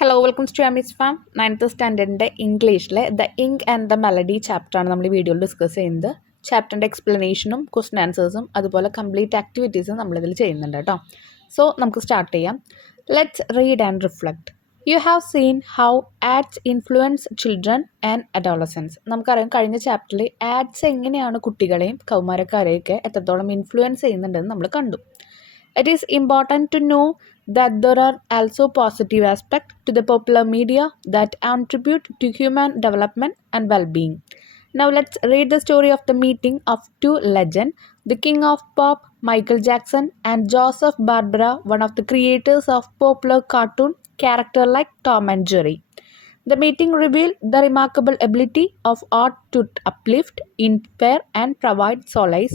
Hello welcome to Ami's farm 9th സ്റ്റാൻഡേർഡിൻ്റെ ഇംഗ്ലീഷിലെ the ink and the melody ചാപ്റ്ററാണ് നമ്മൾ ഈ വീഡിയോയിൽ ഡിസ്കസ് ചെയ്യുന്നത്. ചാപ്റ്ററിൻ്റെ എക്സ്പ്ലനേഷനും ക്വസ്റ്റൻ ആൻസേഴ്സും അതുപോലെ കംപ്ലീറ്റ് ആക്ടിവിറ്റീസും നമ്മളിതിൽ ചെയ്യുന്നുണ്ട് കേട്ടോ. സോ നമുക്ക് സ്റ്റാർട്ട് ചെയ്യാം. Let's read and reflect. You have seen how ads influence children and adolescents. നമുക്കറിയാം കഴിഞ്ഞ ചാപ്റ്ററിൽ ആഡ്സ് എങ്ങനെയാണ് കുട്ടികളെയും കൗമാരക്കാരെയൊക്കെ എത്രത്തോളം ഇൻഫ്ലുവൻസ് ചെയ്യുന്നുണ്ടെന്ന് നമ്മൾ കണ്ടു. It is important to know that there are also positive aspects to the popular media that contribute to human development and well-being. Now let's read the story of the meeting of two legends, the king of pop, Michael Jackson, and Joseph Barbera, one of the creators of popular cartoon character like Tom and Jerry. The meeting revealed the remarkable ability of art to uplift, inspire, and provide solace,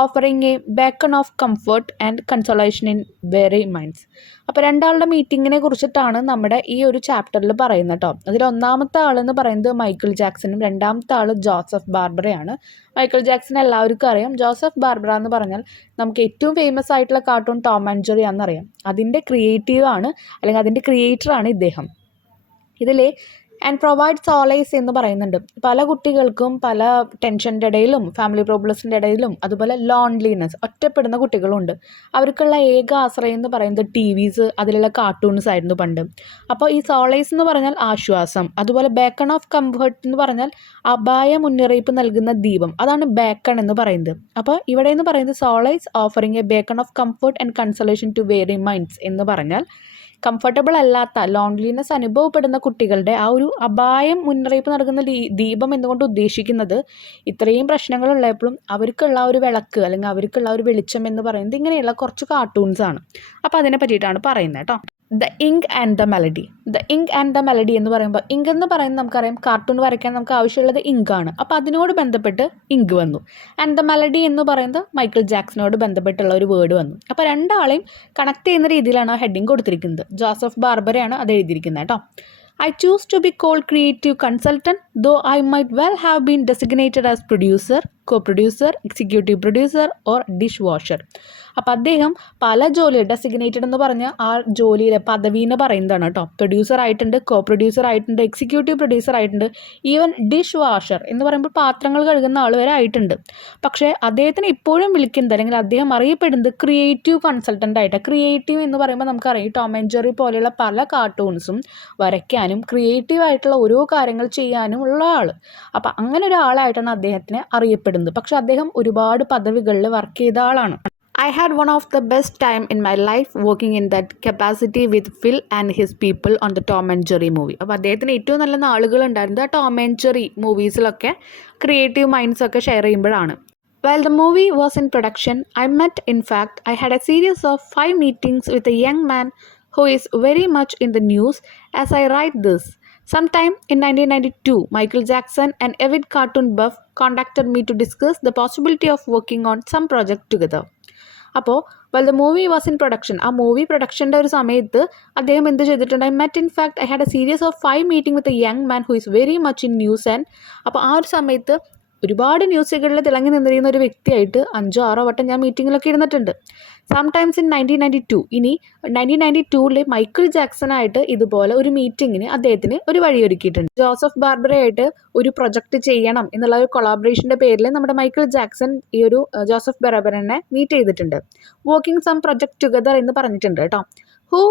offering a beacon of comfort and consolation in weary minds. അപ്പോൾ രണ്ടാളുടെ മീറ്റിങ്ങിനെ കുറിച്ചിട്ടാണ് നമ്മുടെ ഈ ഒരു ചാപ്റ്ററിൽ പറയുന്നത് കേട്ടോ. അതിൽ ഒന്നാമത്തെ ആളെന്ന് പറയുന്നത് മൈക്കിൾ ജാക്സണും രണ്ടാമത്തെ ആൾ ജോസഫ് ബാർബറയാണ്. മൈക്കിൾ ജാക്സൺ എല്ലാവർക്കും അറിയാം. ജോസഫ് ബാർബറ എന്ന് പറഞ്ഞാൽ നമുക്ക് ഏറ്റവും ഫേമസ് ആയിട്ടുള്ള കാർട്ടൂൺ ടോം ആൻഡ് ജെറി ആണെന്നറിയാം. അതിൻ്റെ ക്രിയേറ്റീവാണ് അല്ലെങ്കിൽ അതിൻ്റെ ക്രിയേറ്ററാണ് ഇദ്ദേഹം. ഇതിൽ ആൻഡ് പ്രൊവൈഡ് സോളൈസ് എന്ന് പറയുന്നുണ്ട്. പല കുട്ടികൾക്കും പല ടെൻഷൻ്റെ ഇടയിലും ഫാമിലി പ്രോബ്ലംസിൻ്റെ ഇടയിലും അതുപോലെ ലോൺലിനെസ് ഒറ്റപ്പെടുന്ന കുട്ടികളുണ്ട്. അവർക്കുള്ള ഏക ആശ്രയം എന്ന് പറയുന്നത് TVs അതിലുള്ള കാർട്ടൂൺസ് ആയിരുന്നു പണ്ട്. അപ്പോൾ ഈ സോളൈസ് എന്ന് പറഞ്ഞാൽ ആശ്വാസം, അതുപോലെ ബേക്കൺ ഓഫ് കംഫർട്ട് എന്ന് പറഞ്ഞാൽ അപായ മുന്നറിയിപ്പ് നൽകുന്ന ദീപം, അതാണ് ബേക്കൺ എന്ന് പറയുന്നത്. അപ്പോൾ ഇവിടെ എന്ന് പറയുന്നത് solace offering a beacon of comfort and consolation to weary minds എന്ന് പറഞ്ഞാൽ കംഫർട്ടബിൾ അല്ലാത്ത ലോൺലിനെസ് അനുഭവപ്പെടുന്ന കുട്ടികളുടെ ആ ഒരു അപായം മുന്നറിയിപ്പ് നൽകുന്ന ദീപം എന്നുകൊണ്ട് ഉദ്ദേശിക്കുന്നത് ഇത്രയും പ്രശ്നങ്ങളുള്ളപ്പോഴും അവർക്കുള്ള ഒരു വിളക്ക് അല്ലെങ്കിൽ അവർക്കുള്ള ഒരു വെളിച്ചം എന്ന് പറയുന്നത് ഇങ്ങനെയുള്ള കുറച്ച് കാർട്ടൂൺസാണ്. അപ്പോൾ അതിനെ പറ്റിയിട്ടാണ് പറയുന്നത് കേട്ടോ. The ink and the melody. The ink and the melody എന്ന് പറയുമ്പോൾ ഇങ്ക് എന്ന് പറയുന്നത് നമുക്കറിയാം കാർട്ടൂൺ വരയ്ക്കാൻ നമുക്ക് ആവശ്യമുള്ളത് ഇങ്കാണ്. അപ്പോൾ അതിനോട് ബന്ധപ്പെട്ട് ഇങ്ക് വന്നു. ആൻഡ് ദ മെലഡി എന്ന് പറയുന്നത് മൈക്കിൾ ജാക്സനോട് ബന്ധപ്പെട്ടുള്ള ഒരു വേർഡ് വന്നു. അപ്പോൾ രണ്ടാളെയും കണക്ട് ചെയ്യുന്ന രീതിയിലാണ് ആ ഹെഡിങ് കൊടുത്തിരിക്കുന്നത്. ജോസഫ് ബാർബറയാണ് അത് എഴുതിയിരിക്കുന്നത് കേട്ടോ. I choose to be called creative consultant, though I might well have been designated as producer, co-producer, executive producer or dishwasher. അപ്പോൾ അദ്ദേഹം പല ജോലി ഡെസിഗ്നേറ്റഡ് എന്ന് പറഞ്ഞ ആ ജോലിയിലെ പദവീനെ പറയുന്നതാണ് കേട്ടോ. പ്രൊഡ്യൂസർ ആയിട്ടുണ്ട്, കോ പ്രൊഡ്യൂസർ ആയിട്ടുണ്ട്, എക്സിക്യൂട്ടീവ് പ്രൊഡ്യൂസർ ആയിട്ടുണ്ട്, ഈവൻ ഡിഷ് വാഷർ എന്ന് പറയുമ്പോൾ പാത്രങ്ങൾ കഴുകുന്ന ആൾ വരെ ആയിട്ടുണ്ട്. പക്ഷേ അദ്ദേഹത്തിന് ഇപ്പോഴും വിളിക്കുന്നത് അല്ലെങ്കിൽ അദ്ദേഹം അറിയപ്പെടുന്നത് ക്രിയേറ്റീവ് കൺസൾട്ടൻ്റ് ആയിട്ട്. ക്രിയേറ്റീവ് എന്ന് പറയുമ്പോൾ നമുക്കറിയാം ടോം ആൻഡ് ജെറി പോലെയുള്ള പല കാർട്ടൂൺസും വരയ്ക്കാനും ക്രിയേറ്റീവ് ആയിട്ടുള്ള ഓരോ കാര്യങ്ങൾ ചെയ്യാനും ഉള്ള ആൾ. അപ്പോൾ അങ്ങനെ ഒരാളായിട്ടാണ് അദ്ദേഹത്തിനെ അറിയപ്പെടുന്നത്. പക്ഷെ അദ്ദേഹം ഒരുപാട് പദവികളിൽ വർക്ക് ചെയ്ത ആളാണ്. I had one of the best time in my life working in that capacity with Phil and his people on the Tom and Jerry movie. അപ്പോൾ അദ്ദേഹത്തിന് ഏറ്റവും നല്ല നാളുകൾ ഉണ്ടായിരുന്നത് ആ ടോം ആൻഡ് ജെറി മൂവീസിലൊക്കെ ക്രിയേറ്റീവ് മൈൻഡ്സ് ഒക്കെ ഷെയർ ചെയ്യുമ്പോഴാണ്. While the movie was in production, I had a series of 5 meetings with a young man who is very much in the news as I write this. Sometime in 1992, Michael Jackson, an avid cartoon buff, contacted me to discuss the possibility of working on some project together. അപ്പോൾ well the movie was in production, ആ movie പ്രൊഡക്ഷൻ്റെ ഒരു സമയത്ത് അദ്ദേഹം എന്ത് ചെയ്തിട്ടുണ്ട്? I had a series of 5 meeting with a young man who is very much in news and അപ്പോൾ ആ ഒരു സമയത്ത് ഒരുപാട് ന്യൂസുകളിൽ തിളങ്ങി നിന്നിരുന്ന ഒരു വ്യക്തിയായിട്ട് 5-6 വട്ടം ഞാൻ മീറ്റിങ്ങിലൊക്കെ ഇരുന്നിട്ടുണ്ട്. Sometimes in 1992. ഇനി 1992 മൈക്കിൾ ജാക്സനായിട്ട് ഇതുപോലെ ഒരു മീറ്റിങ്ങിന് അദ്ദേഹത്തിന് ഒരു വഴിയൊരുക്കിയിട്ടുണ്ട്. ജോസഫ് ബാർബറയായിട്ട് ഒരു പ്രൊജക്റ്റ് ചെയ്യണം എന്നുള്ള ഒരു കൊളാബറേഷൻ്റെ പേരിൽ നമ്മുടെ മൈക്കിൾ ജാക്സൺ ഈ ഒരു ജോസഫ് ബാർബറിനെ മീറ്റ് ചെയ്തിട്ടുണ്ട്. വർക്കിംഗ് സം പ്രൊജക്റ്റ് ടുഗദർ എന്ന് പറഞ്ഞിട്ടുണ്ട് കേട്ടോ. Who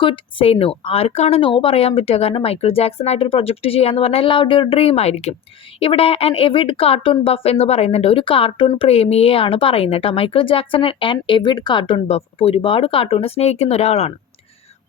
could say no? ആർക്കാണ് നോ പറയാൻ പറ്റുക? കാരണം മൈക്കിൾ ജാക്സൺ ആയിട്ടൊരു പ്രൊജക്റ്റ് ചെയ്യാന്ന് പറഞ്ഞാൽ എല്ലാവരുടെയും ഒരു ഡ്രീം ആയിരിക്കും. ഇവിടെ ആൻ എവിഡ് കാർട്ടൂൺ ബഫ് എന്ന് പറയുന്നുണ്ട്. ഒരു കാർട്ടൂൺ പ്രേമിയെയാണ് പറയുന്നത് കേട്ടോ. Michael Jackson an avid cartoon buff, അപ്പോൾ ഒരുപാട് കാർട്ടൂണിനെ സ്നേഹിക്കുന്ന ഒരാളാണ്.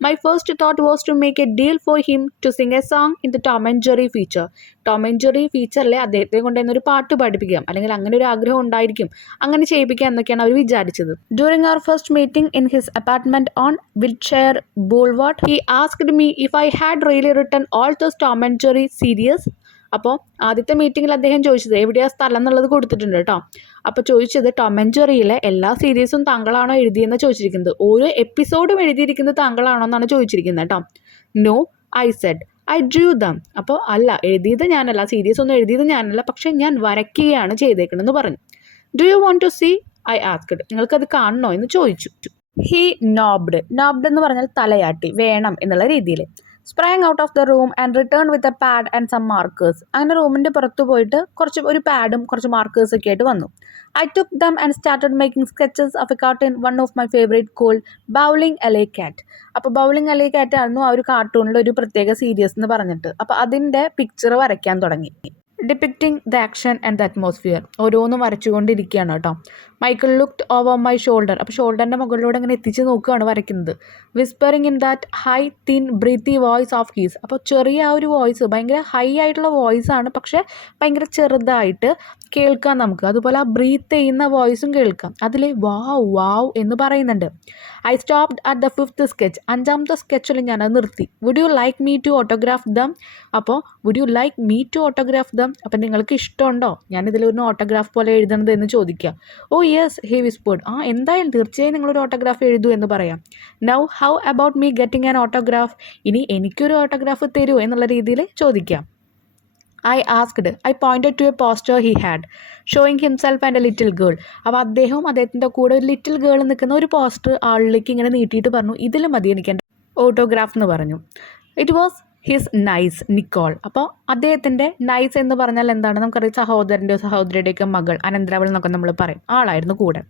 My first thought was to make a deal for him to sing a song in the Tom and Jerry feature. Tom and Jerry ഫീച്ചറിൽ അദ്ദേഹത്തെ കൊണ്ട് എന്നൊരു പാട്ട് പഠിപ്പിക്കാം, അല്ലെങ്കിൽ അങ്ങനെ ഒരു ആഗ്രഹം ഉണ്ടായിരിക്കും, അങ്ങനെ ചെയ്യിപ്പിക്കാം എന്നൊക്കെയാണ് അവർ വിചാരിച്ചത്. During our first meeting in his apartment on Wilshire Boulevard, he asked me if I had really written all those Tom and Jerry series. അപ്പോൾ ആദ്യത്തെ മീറ്റിങ്ങിൽ അദ്ദേഹം ചോദിച്ചത് എവിടെയാണ് സ്ഥലം എന്നുള്ളത് കൊടുത്തിട്ടുണ്ട് കേട്ടോ. അപ്പോൾ ചോദിച്ചത് ടോം ആൻഡ് ജെറിയിലെ എല്ലാ സീരീസും താങ്കളാണോ എഴുതിയെന്ന് ചോദിച്ചിരിക്കുന്നത്. ഓരോ എപ്പിസോഡും എഴുതിയിരിക്കുന്നത് താങ്കളാണോ എന്നാണ് ചോദിച്ചിരിക്കുന്നത് കേട്ടോ. No, I said. I drew them. അപ്പോൾ അല്ല, എഴുതിയത് ഞാനല്ല, സീരീസ് ഒന്നും എഴുതിയത് ഞാനല്ല, പക്ഷേ ഞാൻ വരയ്ക്കുകയാണ് ചെയ്തേക്കണമെന്ന് പറഞ്ഞു. Do you want to see? I asked. നിങ്ങൾക്കത് കാണണോ എന്ന് ചോദിച്ചു. He nodded എന്ന് പറഞ്ഞാൽ തലയാട്ടി, വേണം എന്നുള്ള രീതിയിൽ. Sprang out of the room and return with a pad and some markers. അങ്ങനെ റൂമിൻ്റെ പുറത്ത് പോയിട്ട് ഒരു പാഡും കുറച്ച് മാർക്കേഴ്സൊക്കെ ആയിട്ട് വന്നു. I took them and started making sketches of a cartoon one of my favourite called bowling alley cat. അപ്പോൾ ബൗളിംഗ് എലേ കാറ്റ് ആയിരുന്നു ആ ഒരു കാർട്ടൂണിൽ ഒരു പ്രത്യേക സീരീസ് എന്ന് പറഞ്ഞിട്ട്. അപ്പോൾ അതിൻ്റെ പിക്ചർ വരയ്ക്കാൻ തുടങ്ങി. Depicting the action and the atmosphere. ഓരോന്നും വരച്ചുകൊണ്ടിരിക്കുകയാണ് കേട്ടോ. Michael looked over my shoulder. അപ്പോൾ ഷോൾഡറിൻ്റെ മുകളിലൂടെ ഇങ്ങനെ എത്തിച്ച് നോക്കുകയാണ് വരയ്ക്കുന്നത്. Whispering in that high thin breathy voice of his. അപ്പോൾ ചെറിയ ആ ഒരു വോയിസ് ഭയങ്കര ഹൈ ആയിട്ടുള്ള വോയിസ് ആണ്, പക്ഷേ ഭയങ്കര ചെറുതായിട്ട് കേൾക്കാം നമുക്ക്. അതുപോലെ ആ ബ്രീത്ത് ചെയ്യുന്ന വോയിസും കേൾക്കാം. അതിൽ വാവ് വാവ് എന്ന് പറയുന്നുണ്ട്. I stopped at the 5th sketch. 5ാമത്തെ സ്കെച്ചിൽ ഞാനത് നിർത്തി. Would you like me to autograph them. അപ്പോൾ would you like me to autograph them. അപ്പം നിങ്ങൾക്ക് ഇഷ്ടമുണ്ടോ ഞാനിതിലൊരു ഓട്ടോഗ്രാഫ് പോലെ എഴുതണത് എന്ന് ചോദിക്കുക. Oh yes he whispered. എന്തായാലും തീർച്ചയായും നിങ്ങളൊരു ഓട്ടോഗ്രാഫ് എഴുതൂ എന്ന് പറയാം. Now how about me getting an autograph. ഇനി എനിക്കൊരു ഓട്ടോഗ്രാഫ് തരൂ എന്നുള്ള രീതിയിൽ ചോദിക്കാം. I asked. I pointed to a poster he had showing himself and A little girl. അപ്പോൾ അദ്ദേഹത്തിൻ്റെ കൂടെ ഒരു ലിറ്റിൽ ഗേൾ നിൽക്കുന്ന ഒരു പോസ്റ്റർ ആളിലേക്ക് ഇങ്ങനെ നീട്ടിയിട്ട് പറഞ്ഞു, ഇതിൽ മതി എനിക്ക് എൻ്റെ ഓട്ടോഗ്രാഫ് എന്ന് പറഞ്ഞു. It was his nice Nicole. അപ്പോൾ അദ്ദേഹത്തിൻ്റെ നൈസ് എന്ന് പറഞ്ഞാൽ എന്താണ് നമുക്കറിയാം, സഹോദരൻ്റെയോ സഹോദരിയുടെയൊക്കെ മകൾ, അനന്തരവൾ എന്നൊക്കെ നമ്മൾ പറയും, ആളായിരുന്നു കൂടെ.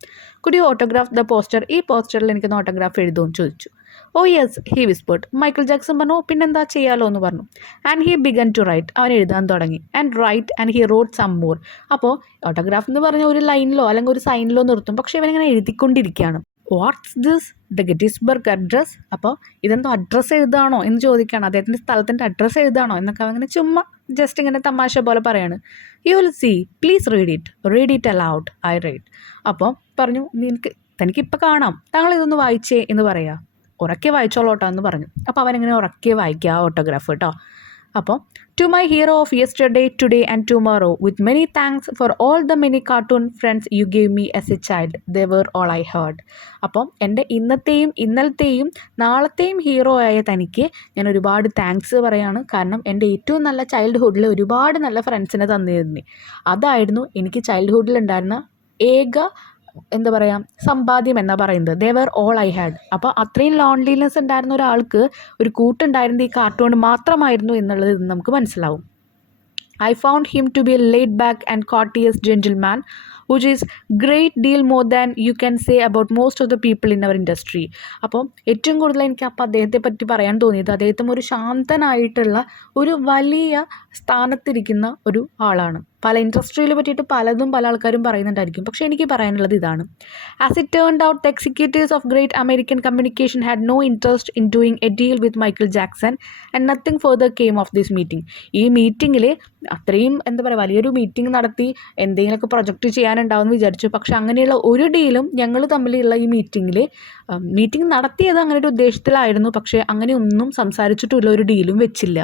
Could you autograph the poster. ഈ പോസ്റ്ററിൽ എനിക്കൊന്ന് ഓട്ടോഗ്രാഫ് എഴുതുമെന്ന് ചോദിച്ചു. Oh yes he whispered. Michael Jackson പറഞ്ഞു പിന്നെന്താ ചെയ്യാലോ എന്ന് പറഞ്ഞു. And he began to write. അവൻ എഴുതാൻ തുടങ്ങി. And he wrote some more. അപ്പോൾ ഓട്ടോഗ്രാഫ് എന്ന് പറഞ്ഞാൽ ഒരു ലൈനിലോ അല്ലെങ്കിൽ ഒരു സൈനിലോ നിർത്തും, പക്ഷേ ഇവനിങ്ങനെ എഴുതിക്കൊണ്ടിരിക്കുകയാണ്. What's this the Gettysburg address. അപ്പോൾ ഇതെന്തോ അഡ്രസ്സ് എഴുതാണോ എന്ന് ചോദിക്കുകയാണ്. അദ്ദേഹത്തിൻ്റെ സ്ഥലത്തിൻ്റെ അഡ്രസ്സ് എഴുതാണോ എന്നൊക്കെ അങ്ങനെ ചുമ്മാ ജസ്റ്റ് ഇങ്ങനെ തമാശ പോലെ പറയാണ്. You will see please read it aloud. I read. അപ്പോൾ പറഞ്ഞു തനിക്കിപ്പോൾ കാണാം, താങ്കൾ ഇതൊന്ന് വായിച്ചേ എന്ന് പറയാം. ഉറക്കെ വായിച്ചോളോട്ടോ എന്ന് പറഞ്ഞു. അപ്പോൾ അവനെങ്ങനെ ഉറക്കെ വായിക്കുക ഓട്ടോഗ്രാഫ് കേട്ടോ. അപ്പോൾ to my hero of yesterday today and tomorrow with many thanks for all the many cartoon friends you gave me as a child they were all I heard. അപ്പം എൻ്റെ ഇന്നത്തെയും ഇന്നലത്തെയും നാളത്തെയും ഹീറോ ആയ തനിക്ക് ഞാൻ ഒരുപാട് താങ്ക്സ് പറയാണ്. കാരണം എൻ്റെ ഏറ്റവും നല്ല ചൈൽഡ്ഹുഡിൽ ഒരുപാട് നല്ല ഫ്രണ്ട്സിനെ തന്നിരുന്നു. അതായിരുന്നു എനിക്ക് ചൈൽഡ്ഹുഡിൽ ഉണ്ടായിരുന്ന ഏക സമ്പാദ്യം എന്നാ പറയുന്നത്. ദേ വേർ ഓൾ ഐ ഹാഡ്. അപ്പോൾ അത്രയും ലോൺലിനെസ് ഉണ്ടായിരുന്ന ഒരാൾക്ക് ഒരു കൂട്ടുണ്ടായിരുന്നത് ഈ കാർട്ടൂൺ മാത്രമായിരുന്നു എന്നുള്ളത് നമുക്ക് മനസ്സിലാവും. I found him to be a laid-back and courteous gentleman, which is great deal more than you can say about most of the people in our industry. അപ്പോൾ ഏറ്റവും കൂടുതൽ എനിക്ക് അപ്പോൾ അദ്ദേഹത്തെ പറ്റി പറയാൻ തോന്നിയത് അദ്ദേഹം ഒരു ശാന്തനായിട്ടുള്ള ഒരു വലിയ സ്ഥാനത്തിരിക്കുന്ന ഒരു ആളാണ്. പല ഇൻഡസ്ട്രിയിൽ പറ്റിയിട്ട് പലതും പല ആൾക്കാരും പറയുന്നുണ്ടായിരിക്കും, പക്ഷേ എനിക്ക് പറയാനുള്ളത് ഇതാണ്. As it turned out the executives of Great American Communication had no interest in doing a deal with Michael Jackson and nothing further came of this meeting. ഈ മീറ്റിങ്ങിൽ അത്രയും വലിയൊരു മീറ്റിംഗ് നടത്തി എന്തെങ്കിലുമൊക്കെ പ്രൊജക്റ്റ് ചെയ്യാനുണ്ടാവുമെന്ന് വിചാരിച്ചു, പക്ഷെ അങ്ങനെയുള്ള ഒരു ഡീലും ഞങ്ങൾ തമ്മിലുള്ള ഈ മീറ്റിംഗ് നടത്തിയത് അങ്ങനെ ഒരു ഉദ്ദേശത്തിലായിരുന്നു, പക്ഷേ അങ്ങനെയൊന്നും സംസാരിച്ചിട്ടുള്ള ഒരു ഡീലും വെച്ചില്ല.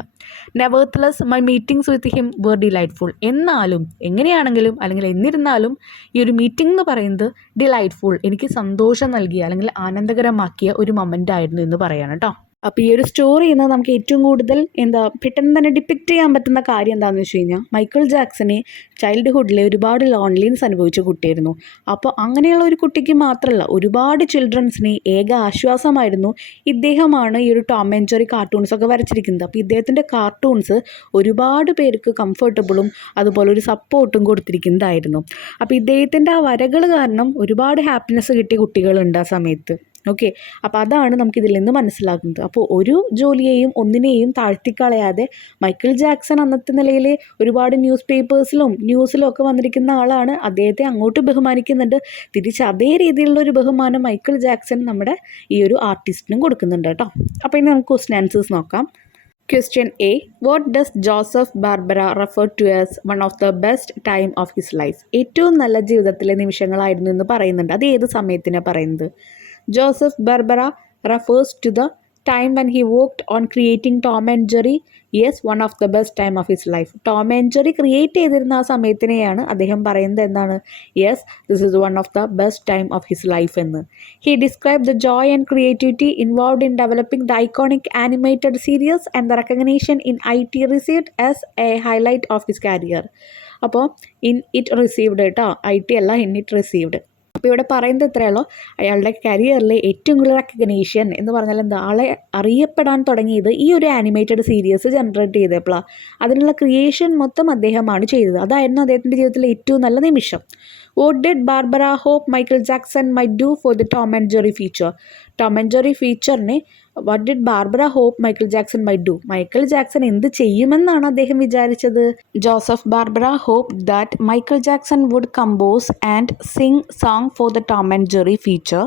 Nevertheless my meetings with him were delightful. എന്നാലും എങ്ങനെയാണെങ്കിലും അല്ലെങ്കിൽ എന്നിരുന്നാലും ഈ ഒരു മീറ്റിംഗ് എന്ന് പറയുന്നത് ഡിലൈറ്റ്ഫുൾ, എനിക്ക് സന്തോഷം നൽകിയ അല്ലെങ്കിൽ ആനന്ദകരമാക്കിയ ഒരു മൊമെൻ്റ് ആയിരുന്നു എന്ന് പറയാണ് കേട്ടോ. അപ്പോൾ ഈ ഒരു സ്റ്റോറിയിൽ നിന്ന് നമുക്ക് ഏറ്റവും കൂടുതൽ പെട്ടെന്ന് തന്നെ ഡിപ്പിക്റ്റ് ചെയ്യാൻ പറ്റുന്ന കാര്യം എന്താണെന്ന് വെച്ച് കഴിഞ്ഞാൽ, മൈക്കിൾ ജാക്സനെ ചൈൽഡ്ഹുഡിൽ ഒരുപാട് ലോൺലിനെസ് അനുഭവിച്ച കുട്ടിയായിരുന്നു. അപ്പോൾ അങ്ങനെയുള്ള ഒരു കുട്ടിക്ക് മാത്രമല്ല, ഒരുപാട് ചിൽഡ്രൻസിന് ഏക ആശ്വാസമായിരുന്നു ഇദ്ദേഹമാണ് ഈ ഒരു ടോം ആൻഡ് ജെറി കാർട്ടൂൺസൊക്കെ വരച്ചിരിക്കുന്നത്. അപ്പോൾ ഇദ്ദേഹത്തിൻ്റെ കാർട്ടൂൺസ് ഒരുപാട് പേർക്ക് കംഫർട്ടബിളും അതുപോലെ ഒരു സപ്പോർട്ടും കൊടുത്തിരിക്കുന്നതായിരുന്നു. അപ്പോൾ ഇദ്ദേഹത്തിൻ്റെ ആ വരകൾ കാരണം ഒരുപാട് ഹാപ്പിനെസ് കിട്ടിയ കുട്ടികളുണ്ട് ആ സമയത്ത്. ഓക്കെ, അപ്പോൾ അതാണ് നമുക്കിതിൽ നിന്ന് മനസ്സിലാക്കുന്നത്. അപ്പോൾ ഒരു ജോലിയെയും ഒന്നിനെയും താഴ്ത്തിക്കളയാതെ മൈക്കിൾ ജാക്സൺ അന്നത്തെ നിലയിൽ ഒരുപാട് ന്യൂസിലും ഒക്കെ വന്നിരിക്കുന്ന ആളാണ്. അദ്ദേഹത്തെ അങ്ങോട്ട് ബഹുമാനിക്കുന്നുണ്ട്, തിരിച്ച് അതേ രീതിയിലുള്ള ഒരു ബഹുമാനം മൈക്കിൾ ജാക്സൺ നമ്മുടെ ഈ ഒരു ആർട്ടിസ്റ്റിനും കൊടുക്കുന്നുണ്ട് കേട്ടോ. അപ്പോൾ ഇനി നമുക്ക് ക്വസ്റ്റ്യൻ ആൻസേഴ്സ് നോക്കാം. Question A. What does Joseph Barbera refer to as one of the best time of his life? ഏറ്റവും നല്ല ജീവിതത്തിലെ നിമിഷങ്ങളായിരുന്നു എന്ന് പറയുന്നുണ്ട്. അത് ഏത് സമയത്തിനാണ് പറയുന്നത്? Joseph Barbera refers to the time when he worked on creating Tom and Jerry. Yes, one of the best time of his life. Tom and Jerry create ചെയ്തിരുന്ന ആ സമയത്തിനെയാണ് അദ്ദേഹം പറയുന്നത് എന്താണ്? Yes, this is one of the best time of his life എന്ന്. He described the joy and creativity involved in developing the iconic animated series and the recognition in IT received as a highlight of his career. അപ്പോൾ in it received കേട്ടോ, IT അല്ല, in it received. അപ്പോൾ ഇവിടെ പറയുന്നത് ഇത്രയുള്ളൂ, അയാളുടെ കരിയറിലെ ഏറ്റവും കൂടുതൽ റെക്കഗ്നീഷൻ എന്ന് പറഞ്ഞാൽ എന്താ, ആളെ അറിയപ്പെടാൻ തുടങ്ങിയത് ഈ ഒരു ആനിമേറ്റഡ് സീരീസ് ജനറേറ്റ് ചെയ്തപ്പോഴാണ്. അതിനുള്ള ക്രിയേഷൻ മൊത്തം അദ്ദേഹമാണ് ചെയ്തത്. അതായിരുന്നു അദ്ദേഹത്തിൻ്റെ ജീവിതത്തിലെ ഏറ്റവും നല്ല നിമിഷം. What did Barbara hope Michael Jackson might do for the Tom and Jerry feature? Tom and Jerry ഫീച്ചറിനെ what did Barbara hope Michael Jackson might do, Michael Jackson എന്ത് ചെയ്യുമെന്നാണ് അദ്ദേഹം വിചാരിച്ചത്? Joseph Barbara hope that Michael Jackson would compose and sing song for the Tom and Jerry feature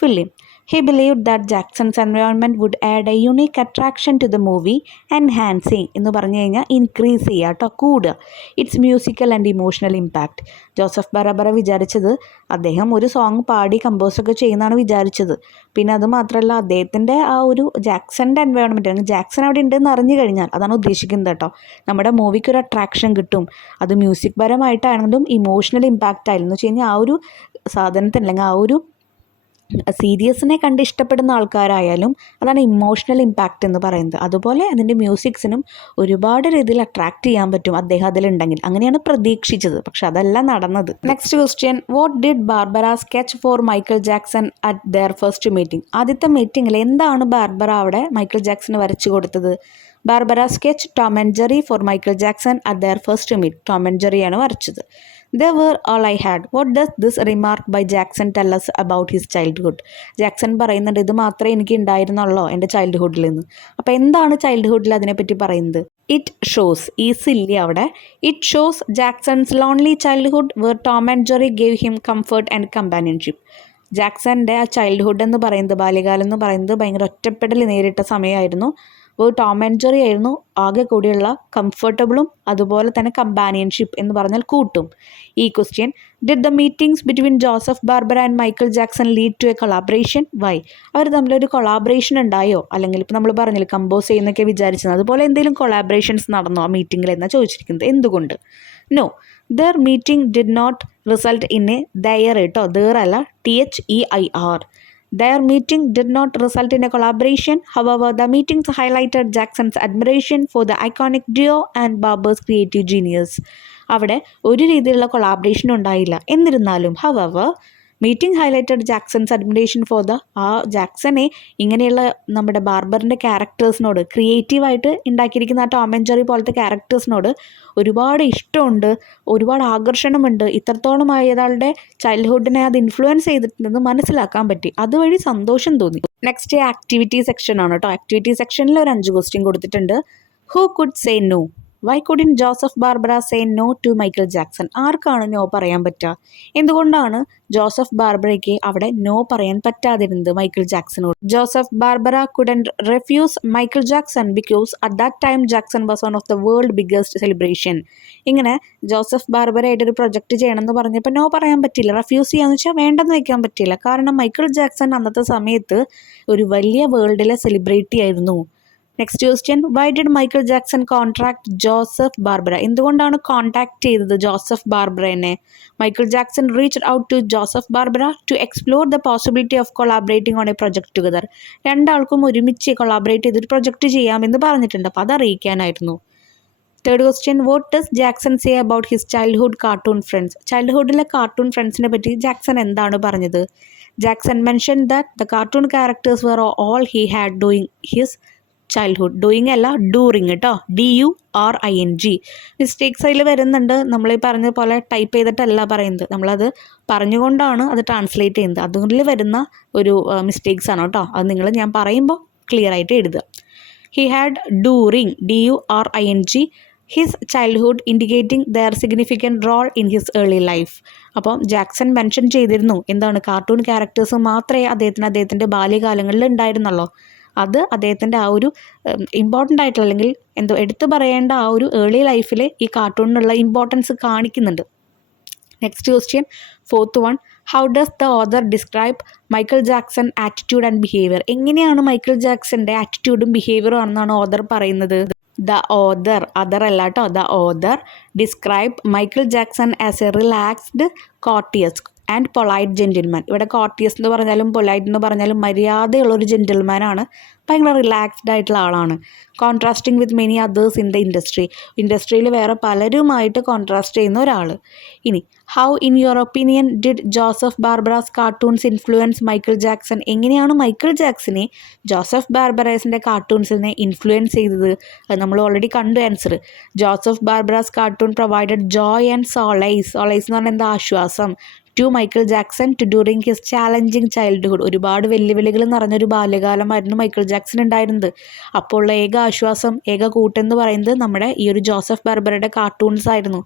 film. He believed that Jackson's environment would add a unique attraction to the movie, enhancing എന്ന് പറഞ്ഞു കഴിഞ്ഞാൽ increase ചെയ്യുക കേട്ടോ, കൂടുക it's musical and emotional impact. Joseph Barbara വിചാരിച്ചത് അദ്ദേഹം ഒരു song പാടി കമ്പോസൊക്കെ ചെയ്യുന്നതാണ് വിചാരിച്ചത്. പിന്നെ അത് മാത്രമല്ല, അദ്ദേഹത്തിൻ്റെ ആ ഒരു ജാക്സൻ്റെ എൻവയോൺമെൻറ്റ്, അല്ലെങ്കിൽ ജാക്സൺ അവിടെ ഉണ്ടെന്ന് അറിഞ്ഞു കഴിഞ്ഞാൽ, അതാണ് ഉദ്ദേശിക്കുന്നത് കേട്ടോ, നമ്മുടെ മൂവിക്ക് ഒരു അട്രാക്ഷൻ കിട്ടും. അത് മ്യൂസിക് പരമായിട്ടാണെങ്കിലും ഇമോഷണൽ ഇമ്പാക്റ്റ് ആയിരുന്നു വെച്ച് കഴിഞ്ഞാൽ ആ ഒരു സാധനത്തിന്, അല്ലെങ്കിൽ ആ ഒരു സീരീസിനെ കണ്ട് ഇഷ്ടപ്പെടുന്ന ആൾക്കാരായാലും അതാണ് ഇമോഷണൽ ഇമ്പാക്റ്റ് എന്ന് പറയുന്നത്. അതുപോലെ അതിൻ്റെ മ്യൂസിക്സിനും ഒരുപാട് രീതിയിൽ അട്രാക്റ്റ് ചെയ്യാൻ പറ്റും അദ്ദേഹം അതിലുണ്ടെങ്കിൽ. അങ്ങനെയാണ് പ്രതീക്ഷിച്ചത്, പക്ഷെ അതല്ല നടന്നത്. Next question, what did Barbara sketch for Michael Jackson at their first meeting? ആദ്യത്തെ മീറ്റിങ്ങിൽ എന്താണ് ബാർബറ അവിടെ മൈക്കിൾ ജാക്സന് വരച്ചു കൊടുത്തത്? Barbara sketch Tom and Jerry for Michael Jackson at their first meet. Tom and ജെറിയാണ് വരച്ചത്. They were all I had. What does this remark by Jackson tell us about his childhood? Jackson പറയുന്നുണ്ട്, ഇത് മാത്രമേ എനിക്ക് ഉണ്ടായിരുന്നുള്ളൂ എൻ്റെ ചൈൽഡ്ഹുഡിൽ നിന്ന്. അപ്പോൾ എന്താണ് ചൈൽഡ്ഹുഡിൽ അതിനെപ്പറ്റി പറയുന്നത്? ഇറ്റ് ഷോസ്, ഈ സില്ലി അവിടെ, it shows Jackson's lonely childhood where Tom and Jerry gave him comfort and companionship. ജാക്സൻ്റെ ആ ചൈൽഡ്ഹുഡ് എന്ന് പറയുന്നത്, ബാല്യകാലം എന്ന് പറയുന്നത് ഭയങ്കര ഒറ്റപ്പെടൽ നേരിട്ട സമയമായിരുന്നു. ടോം ആൻഡ് ജെറി ആയിരുന്നു ആകെ കൂടിയുള്ള കംഫർട്ടബിളും അതുപോലെ തന്നെ കമ്പാനിയൻഷിപ്പ് എന്ന് പറഞ്ഞാൽ കൂട്ടും. ഈ question, did the meetings between Joseph Barbara and Michael Jackson lead to a collaboration? Why? അവർ തമ്മിലൊരു കൊളാബറേഷൻ ഉണ്ടായോ? അല്ലെങ്കിൽ ഇപ്പോൾ നമ്മൾ പറഞ്ഞില്ല കമ്പോസ് ചെയ്യുന്നൊക്കെ വിചാരിച്ചത്, അതുപോലെ എന്തെങ്കിലും കൊളാബറേഷൻസ് നടന്നോ ആ മീറ്റിങ്ങിൽ എന്നാണ് ചോദിച്ചിരിക്കുന്നത്. എന്തുകൊണ്ട്? No, their meeting did not result in a their കേട്ടോ, ദർ അല്ല, THEIR. Their meeting did not result in a collaboration. However, the meetings highlighted Jackson's admiration for the iconic duo and Barber's creative genius. അവിടെ ഒരു രീതിയിലുള്ള collaboration ഉണ്ടായില്ല. എന്നിരുന്നാലും however, meeting highlighted Jackson's admiration for the, ആ ജാക്സനെ ഇങ്ങനെയുള്ള നമ്മുടെ ബാർബറിൻ്റെ ക്യാരക്ടേഴ്സിനോട്, ക്രിയേറ്റീവായിട്ട് ഉണ്ടാക്കിയിരിക്കുന്ന ആ ടോം ആൻഡ് ജെറി പോലത്തെ ക്യാരക്ടേഴ്സിനോട് ഒരുപാട് ഇഷ്ടമുണ്ട്, ഒരുപാട് ആകർഷണമുണ്ട്. ഇത്രത്തോളം അയാളുടെ ചൈൽഡ്ഹുഡിനെ അത് ഇൻഫ്ലുവൻസ് ചെയ്തിട്ടുണ്ടെന്ന് മനസ്സിലാക്കാൻ പറ്റി. അതുവഴി സന്തോഷം തോന്നി. നെക്സ്റ്റ് ആക്ടിവിറ്റി സെക്ഷൻ ആണ് കേട്ടോ. ആക്ടിവിറ്റി സെക്ഷനിൽ ഒരു 5 ക്വസ്റ്റ്യൻ കൊടുത്തിട്ടുണ്ട്. Who could say no? Why couldn't Joseph Barbara say no to Michael Jackson? ആർക്കാണ് നോ പറയാൻ പറ്റുക? എന്തുകൊണ്ടാണ് ജോസഫ് ബാർബറയ്ക്ക് അവിടെ നോ പറയാൻ പറ്റാതിരുന്നത് മൈക്കിൾ ജാക്സനോട്? Joseph Barbara couldn't refuse Michael Jackson because at that time Jackson was one of the world biggest celebration. ഇങ്ങനെ ജോസഫ് ബാർബറയായിട്ടൊരു പ്രൊജക്റ്റ് ചെയ്യണമെന്ന് പറഞ്ഞപ്പോൾ നോ പറയാൻ പറ്റില്ല. റെഫ്യൂസ് ചെയ്യാന്ന് വെച്ചാൽ വേണ്ടെന്ന് വെക്കാൻ പറ്റില്ല. കാരണം മൈക്കിൾ ജാക്സൺ അന്നത്തെ സമയത്ത് ഒരു വലിയ വേൾഡിലെ സെലിബ്രിറ്റി ആയിരുന്നു. Next question, why did Michael Jackson contract Joseph Barbara? എന്തുകൊണ്ടാണ് കോൺടാക്ട് ചെയ്തത് ജോസഫ് ബാർബറനെ? Michael Jackson reached out to Joseph Barbara to explore the possibility of collaborating on a project together. രണ്ടാൾക്കും ഒരുമിച്ച് കൊളാബറേറ്റ് ചെയ്തൊരു പ്രൊജക്റ്റ് ചെയ്യാമെന്ന് പറഞ്ഞിട്ടുണ്ട്. അപ്പോൾ അത് അറിയിക്കാനായിരുന്നു. Third question, what does Jackson say about his childhood cartoon friends? ചൈൽഡ്ഹുഡിലെ കാർട്ടൂൺ ഫ്രണ്ട്സിനെ പറ്റി ജാക്സൺ എന്താണ് പറഞ്ഞത്? Jackson mention that the cartoon characters were all he had doing his childhood. Doing അല്ല, ഡൂറിങ് കേട്ടോ, DURING. മിസ്റ്റേക്സ് അതിൽ വരുന്നുണ്ട്. നമ്മൾ ഈ പറഞ്ഞ പോലെ ടൈപ്പ് ചെയ്തിട്ടല്ല പറയുന്നത്, നമ്മളത് പറഞ്ഞുകൊണ്ടാണ് അത് ട്രാൻസ്ലേറ്റ് ചെയ്യുന്നത്. അതിൽ വരുന്ന ഒരു മിസ്റ്റേക്സ് ആണ് കേട്ടോ. അത് നിങ്ങൾ ഞാൻ പറയുമ്പോൾ ക്ലിയർ ആയിട്ട് എഴുതുക. He had during DURING his childhood indicating their significant role in his early life. അപ്പം ജാക്സൺ മെൻഷൻ ചെയ്തിരുന്നു എന്താണ്, കാർട്ടൂൺ ക്യാരക്ടേഴ്സ് മാത്രമേ അദ്ദേഹത്തിൻ്റെ ബാല്യകാലങ്ങളിൽ ഉണ്ടായിരുന്നുള്ളൂ. അത് അദ്ദേഹത്തിൻ്റെ ആ ഒരു ഇമ്പോർട്ടൻ്റ് ആയിട്ടുള്ള, അല്ലെങ്കിൽ എന്തോ എടുത്തു പറയേണ്ട ആ ഒരു ഏർലി ലൈഫിൽ ഈ കാർട്ടൂണിനുള്ള ഇമ്പോർട്ടൻസ് കാണിക്കുന്നുണ്ട്. Next question, fourth one, how does the author describe Michael Jackson attitude and behaviour? എങ്ങനെയാണ് മൈക്കിൾ ജാക്സൻ്റെ ആറ്റിറ്റ്യൂഡും ബിഹേവിയറും ആണെന്നാണ് ഓഥർ പറയുന്നത്? ദ ഓഥർ, അതർ അല്ല കേട്ടോ, the author describe Michael Jackson as A relaxed, courteous. And polite gentleman. ഇവിടെ courteous എന്ന് പറഞ്ഞാലും polite എന്ന് പറഞ്ഞാലും മര്യാദയുള്ളൊരു ജെൻറ്റിൽമാനാണ്, ഭയങ്കര റിലാക്സ്ഡ് ആയിട്ടുള്ള ആളാണ്. Contrasting with many others in the ഇൻഡസ്ട്രിയിൽ വേറെ പലരുമായിട്ട് കോൺട്രാസ്റ്റ് ചെയ്യുന്ന ഒരാൾ. ഇനി how in your opinion did Joseph Barbara's cartoons influence Michael Jackson? എങ്ങനെയാണ് മൈക്കിൾ ജാക്സനെ ജോസഫ് ബാർബറാസിൻ്റെ കാർട്ടൂൺസിനെ ഇൻഫ്ലുവൻസ് ചെയ്തത്? അത് നമ്മൾ ഓൾറെഡി കണ്ടു answer. Joseph Barbara's cartoon provided joy and solace എന്ന് പറഞ്ഞാൽ എന്താ? ആശ്വാസം. To Michael Jackson to during his challenging childhood. ഒരുപാട് വെല്ലുവിളികൾ നിറഞ്ഞൊരു ബാല്യകാലമായിരുന്നു മൈക്കിൾ ജാക്സൺ ഉണ്ടായിരുന്നത്. അപ്പോൾ ഉള്ള ഏക ആശ്വാസം, ഏക കൂട്ടെന്ന് പറയുന്നത് നമ്മുടെ ഈ ഒരു ജോസഫ് ബാർബറയുടെ കാർട്ടൂൺസ് ആയിരുന്നു.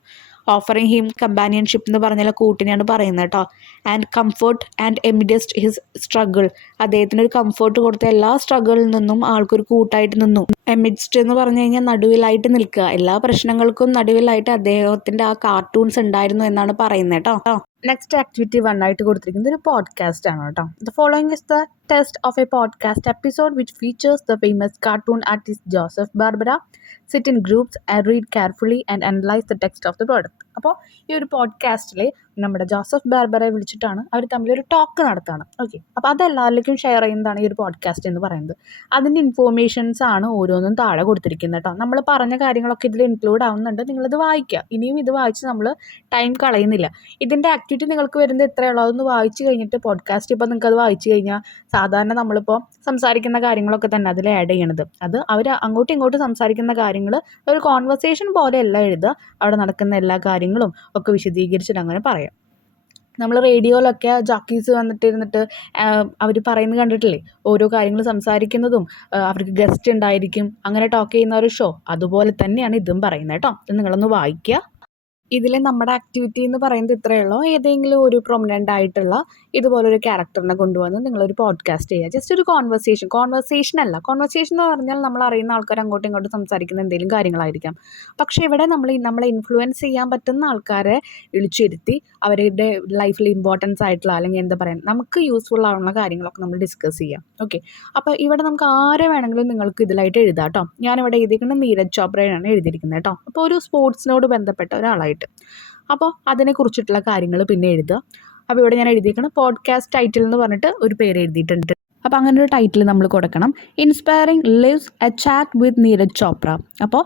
ഓഫറിങ് ഹിം കമ്പാനിയൻഷിപ്പ് എന്ന് പറഞ്ഞാൽ കൂട്ടിനെയാണ് പറയുന്നത് കേട്ടോ. And comfort and amidst his struggle. അദ്ദേഹത്തിന് ഒരു കംഫർട്ട് കൊടുത്ത എല്ലാ സ്ട്രഗിളിൽ നിന്നും ആൾക്കൊരു കൂട്ടായിട്ട് നിന്നു. എമിഡ്സ്റ്റ് എന്ന് പറഞ്ഞു കഴിഞ്ഞാൽ നടുവിലായിട്ട് നിൽക്കുക, എല്ലാ പ്രശ്നങ്ങൾക്കും നടുവിലായിട്ട് അദ്ദേഹത്തിൻ്റെ ആ കാർട്ടൂൺസ് ഉണ്ടായിരുന്നു എന്നാണ് പറയുന്നത് കേട്ടോ. നെക്സ്റ്റ് ആക്ടിവിറ്റി 1 ആയിട്ട് കൊടുത്തിരിക്കുന്നത് ഒരു പോഡ്കാസ്റ്റ് ആണ് കേട്ടോ. The following is the test of A podcast episode which features the famous cartoon artist Joseph Barbara. Sit in groups and read carefully and analyse the text of the product. അപ്പോൾ ഈ ഒരു പോഡ്കാസ്റ്റിൽ നമ്മുടെ Joseph ബാർബറെ വിളിച്ചിട്ടാണ് അവർ തമ്മിലൊരു talk നടത്തുകയാണ്. Okay, അപ്പോൾ അതെല്ലാവരിലേക്കും share ചെയ്യുന്നതാണ് ഈ ഒരു പോഡ്കാസ്റ്റ് എന്ന് പറയുന്നത്. അതിൻ്റെ ഇൻഫോർമേഷൻസ് ആണ് ഓരോന്നും താഴെ കൊടുത്തിരിക്കുന്നത് കേട്ടോ. നമ്മൾ പറഞ്ഞ കാര്യങ്ങളൊക്കെ ഇതിൽ ഇൻക്ലൂഡ് ആവുന്നുണ്ട്. നിങ്ങളിത് വായിക്കുക. ഇനിയും ഇത് വായിച്ച് നമ്മൾ ടൈം കളയുന്നില്ല. ഇതിൻ്റെ ആക്ടിവിറ്റി നിങ്ങൾക്ക് വരുന്നത് ഇത്രയുള്ളൂ. അതൊന്ന് വായിച്ച് കഴിഞ്ഞിട്ട് പോഡ്കാസ്റ്റ് ഇപ്പോൾ നിങ്ങൾക്ക് അത് വായിച്ച് കഴിഞ്ഞാൽ സാധാരണ നമ്മളിപ്പോൾ സംസാരിക്കുന്ന കാര്യങ്ങളൊക്കെ തന്നെ അതിൽ ആഡ് ചെയ്യണത്. അത് അവർ അങ്ങോട്ടും ഇങ്ങോട്ടും സംസാരിക്കുന്ന കാര്യങ്ങൾ ഒരു കോൺവെർസേഷൻ പോലെയല്ല എഴുതുക. അവിടെ നടക്കുന്ന എല്ലാ കാര്യങ്ങളും ഒക്കെ വിശദീകരിച്ചിട്ട് അങ്ങനെ പറയാം. നമ്മൾ റേഡിയോയിലൊക്കെ ജോക്കീസ് വന്നിട്ടിരുന്നിട്ട് അവർ പറയുന്നത് കണ്ടിട്ടില്ലേ, ഓരോ കാര്യങ്ങൾ സംസാരിക്കുന്നതും അവർക്ക് ഗസ്റ്റ് ഉണ്ടായിരിക്കും, അങ്ങനെ ടോക്ക് ചെയ്യുന്ന ഒരു ഷോ. അതുപോലെ തന്നെയാണ് ഇതും പറയുന്നത് കേട്ടോ. ഇത് നിങ്ങളൊന്ന് വായിക്കുക. ഇതിൽ നമ്മുടെ ആക്ടിവിറ്റി എന്ന് പറയുന്നത് ഇത്രയേ ഉള്ളൂ. ഏതെങ്കിലും ഒരു പ്രൊമിനൻ്റ് ആയിട്ടുള്ള ഇതുപോലൊരു ക്യാരക്ടറിനെ കൊണ്ടുവന്ന് നിങ്ങളൊരു പോഡ്കാസ്റ്റ് ചെയ്യുക. ജസ്റ്റ് ഒരു കോൺവെർസേഷൻ എന്ന് പറഞ്ഞാൽ നമ്മൾ അറിയുന്ന ആൾക്കാർ അങ്ങോട്ടും ഇങ്ങോട്ടും സംസാരിക്കുന്ന എന്തെങ്കിലും കാര്യങ്ങളായിരിക്കാം. പക്ഷേ ഇവിടെ നമ്മളെ ഇൻഫ്ലുവൻസ് ചെയ്യാൻ പറ്റുന്ന ആൾക്കാരെ വിളിച്ചിരുത്തി അവരുടെ ലൈഫിൽ ഇമ്പോർട്ടൻസ് ആയിട്ടുള്ള അല്ലെങ്കിൽ എന്താ പറയുക നമുക്ക് യൂസ്ഫുൾ ആവുന്ന കാര്യങ്ങളൊക്കെ നമ്മൾ ഡിസ്കസ് ചെയ്യാം. ഓക്കെ, അപ്പോൾ ഇവിടെ നമുക്ക് ആരെ വേണമെങ്കിലും നിങ്ങൾക്ക് ഇതിലായിട്ട് എഴുതാം കേട്ടോ. ഞാനിവിടെ എഴുതിയിരിക്കുന്നത് നീരജ് ചോപ്രയാണ് എഴുതിയിരിക്കുന്നത് കേട്ടോ. അപ്പോൾ ഒരു സ്പോർട്സിനോട് ബന്ധപ്പെട്ട ഒരാളായിട്ട്. അപ്പോൾ അതിനെക്കുറിച്ചിട്ടുള്ള കാര്യങ്ങൾ പിന്നെ എഴുതുക. അപ്പോൾ ഇവിടെ ഞാൻ എഴുതിയിരിക്കണം പോഡ്കാസ്റ്റ് ടൈറ്റിൽ എന്ന് പറഞ്ഞിട്ട് ഒരു പേര് എഴുതിയിട്ടുണ്ട്. അപ്പോൾ അങ്ങനെ ഒരു ടൈറ്റിൽ നമ്മൾ കൊടുക്കണം. Inspiring lives A chat with Neeraj Chopra. അപ്പോൾ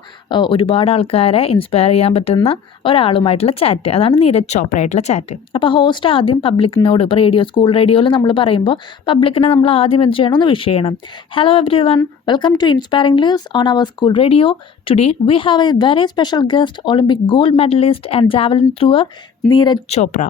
ഒരുപാട് ആൾക്കാരെ ഇൻസ്പയർ ചെയ്യാൻ പറ്റുന്ന ഒരാളുമായിട്ടുള്ള ചാറ്റ്, അതാണ് നീരജ് ചോപ്ര ആയിട്ടുള്ള ചാറ്റ്. അപ്പോൾ ഹോസ്റ്റ് ആദ്യം പബ്ലിക്കിനോട്, ഇപ്പോൾ സ്കൂൾ റേഡിയോയിൽ നമ്മൾ പറയുമ്പോൾ പബ്ലിക്കിനെ നമ്മൾ ആദ്യം എന്ത് ചെയ്യണം, ഒന്ന് വിഷ് ചെയ്യണം. Hello everyone, welcome to inspiring lives on our school radio. Today we have a very special guest, Olympic gold medalist and javelin thrower Neeraj Chopra.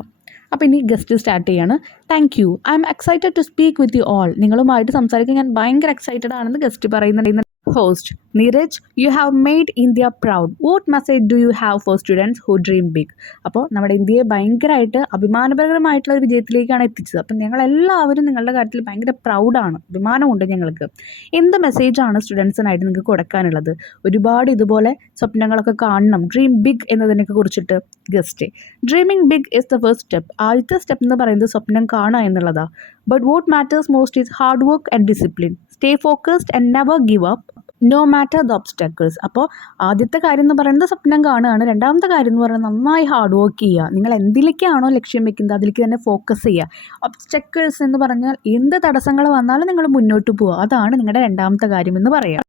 അപ്പോൾ ഇനി ഗസ്റ്റ് സ്റ്റാർട്ട് ചെയ്യാണ്. Thank you, I'm excited to speak with you all. നിങ്ങളുമായിട്ട് സംസാരിക്കാൻ ഞാൻ ഭയങ്കര excited ആണെന്ന് guest പറയുന്നുണ്ട്. Host Neeraj, you have made India proud. What message do you have for students who dream big? അപ്പോൾ നമ്മുടെ ഇന്ത്യയെ ഭയങ്കരമായിട്ട് അഭിമാനപരമായിട്ടുള്ള ഒരു വിജയത്തിലേക്കാണ് എത്തിച്ചത്. അപ്പം ഞങ്ങളെല്ലാവരും നിങ്ങളുടെ കാര്യത്തിൽ ഭയങ്കര പ്രൗഡാണ്, അഭിമാനമുണ്ട് ഞങ്ങൾക്ക്. എന്ത് മെസ്സേജാണ് സ്റ്റുഡൻസിനായിട്ട് നിങ്ങൾക്ക് കൊടുക്കാനുള്ളത്? ഒരുപാട് ഇതുപോലെ സ്വപ്നങ്ങളൊക്കെ കാണണം, ഡ്രീം ബിഗ് എന്നതിനൊക്കെ കുറിച്ചിട്ട് guest. Dreaming big is the first step. ആദ്യത്തെ സ്റ്റെപ്പ് എന്ന് പറയുന്നത് സ്വപ്നം കാണുക എന്നുള്ളതാണ്. But what matters most is hard work and discipline. Stay focused and never give up no matter the obstacles. അപ്പോൾ ആദ്യത്തെ കാര്യം എന്ന് പറയുന്നത് സ്വപ്നം കാണുകയാണ്. രണ്ടാമത്തെ കാര്യം എന്ന് പറയുന്നത് നന്നായി ഹാർഡ് വർക്ക് ചെയ്യുക. നിങ്ങൾ എന്തിലേക്കാണോ ലക്ഷ്യം വെക്കുന്നത് അതിലേക്ക് തന്നെ ഫോക്കസ് ചെയ്യുക. ഒബ്സ്റ്റക്കിൾസ് എന്ന് പറഞ്ഞാൽ എന്ത് തടസ്സങ്ങൾ വന്നാലും നിങ്ങൾ മുന്നോട്ട് പോവുക. അതാണ് നിങ്ങളുടെ രണ്ടാമത്തെ കാര്യം എന്ന് പറയുക.